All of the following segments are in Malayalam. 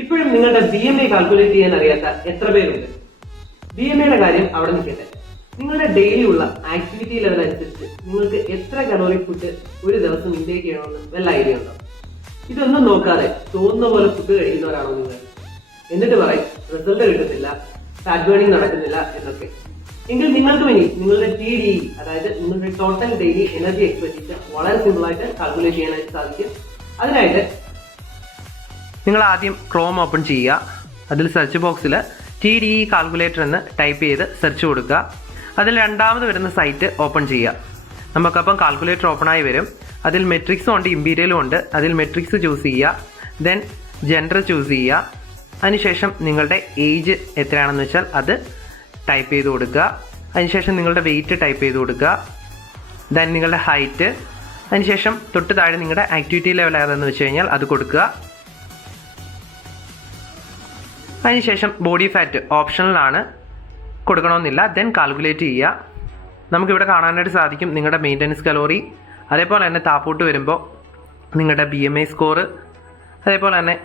ഇപ്പോഴും നിങ്ങളുടെ BMI കാൽക്കുലേറ്റ് ചെയ്യാൻ അറിയാത്ത എത്ര പേരുണ്ട്? BMIയുടെ കാര്യം അവിടെ നിൽക്കട്ടെ. നിങ്ങളുടെ ഡെയിലി ഉള്ള ആക്ടിവിറ്റി ലെവൽ അനുസരിച്ച് നിങ്ങൾക്ക് എത്ര കലോറി ഫുഡ് ഒരു ദിവസം ഇൻടേക്ക് ചെയ്യണമെന്ന് വല്ല ഐഡിയ ഉണ്ടോ? ഇതൊന്നും നോക്കാതെ തോന്നുന്ന പോലെ ഫുഡ് കഴിക്കുന്നവരാണോ നിങ്ങൾ? എന്നിട്ട് പറയും റിസൾട്ട് കിട്ടുന്നില്ല, ഫാറ്റ് ബേണിംഗ് നടക്കുന്നില്ല എന്നൊക്കെ. എങ്കിൽ നിങ്ങൾക്ക് വേണ്ടി നിങ്ങളുടെ TDE, അതായത് നിങ്ങളുടെ ടോട്ടൽ ഡെയിലി എനർജി എക്സ്പെൻഡിച്ചർ വളരെ സിമ്പിൾ ആയിട്ട് കാൽക്കുലേറ്റ് ചെയ്യാനായിട്ട് സാധിക്കും. അതിനായിട്ട് നിങ്ങൾ ആദ്യം ക്രോം ഓപ്പൺ ചെയ്യുക. അതിൽ സെർച്ച് ബോക്സിൽ TDE കാൽക്കുലേറ്റർ എന്ന് ടൈപ്പ് ചെയ്ത് സെർച്ച് കൊടുക്കുക. അതിൽ രണ്ടാമത് വരുന്ന സൈറ്റ് ഓപ്പൺ ചെയ്യുക. നമുക്കപ്പം കാൽക്കുലേറ്റർ ഓപ്പൺ ആയി വരും. അതിൽ മെട്രിക്സും ഉണ്ട്, ഇമ്പീരിയലും ഉണ്ട്. അതിൽ മെട്രിക്സ് ചൂസ് ചെയ്യുക, ദെൻ ജെൻഡർ ചൂസ് ചെയ്യുക. അതിനുശേഷം നിങ്ങളുടെ ഏജ് എത്രയാണെന്ന് വെച്ചാൽ അത് ടൈപ്പ് ചെയ്ത് കൊടുക്കുക. അതിനുശേഷം നിങ്ങളുടെ വെയിറ്റ് ടൈപ്പ് ചെയ്ത് കൊടുക്കുക, ദെൻ നിങ്ങളുടെ ഹൈറ്റ്. അതിനുശേഷം തൊട്ട് താഴെ നിങ്ങളുടെ ആക്ടിവിറ്റി ലെവൽ ഏതാണെന്ന് വെച്ച് കഴിഞ്ഞാൽ അത് കൊടുക്കുക. അതിനുശേഷം ബോഡി ഫാറ്റ് ഓപ്ഷണലാണ്, കൊടുക്കണമെന്നില്ല. ദെൻ കാൽക്കുലേറ്റ് ചെയ്യുക. നമുക്കിവിടെ കാണാനായിട്ട് സാധിക്കും നിങ്ങളുടെ മെയിൻ്റനൻസ് കലോറി, അതേപോലെ തന്നെ താപ്പോട്ട് വരുമ്പോൾ നിങ്ങളുടെ BMI സ്കോറ്, അതേപോലെ തന്നെ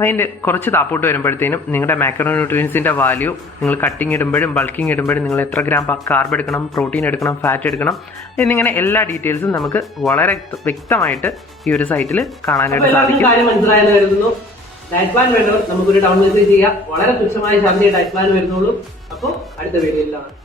അതിൻ്റെ കുറച്ച് താപ്പോട്ട് വരുമ്പോഴത്തേനും നിങ്ങളുടെ മാക്രോ ന്യൂട്രിയൻസിൻ്റെ വാല്യൂ, നിങ്ങൾ കട്ടിങ് ഇടുമ്പോഴും ബൾക്കിങ് ഇടുമ്പോഴും നിങ്ങൾ എത്ര ഗ്രാം കാർബ് എടുക്കണം, പ്രോട്ടീൻ എടുക്കണം, ഫാറ്റ് എടുക്കണം എന്നിങ്ങനെ എല്ലാ ഡീറ്റെയിൽസും നമുക്ക് വളരെ വ്യക്തമായിട്ട് ഈ ഒരു സൈറ്റിൽ കാണാനായിട്ട് സാധിക്കും. ഡയറ്റ് പ്ലാൻ വേണ്ടവർ നമുക്കൊരു ഡൗൺ മെസ്സേജ് ചെയ്യാം. വളരെ തുച്ഛമായ ചാർജ് ഡയറ്റ് പ്ലാൻ വരുന്നുള്ളൂ. അപ്പോൾ അടുത്ത വീഡിയോയിൽ കാണാം.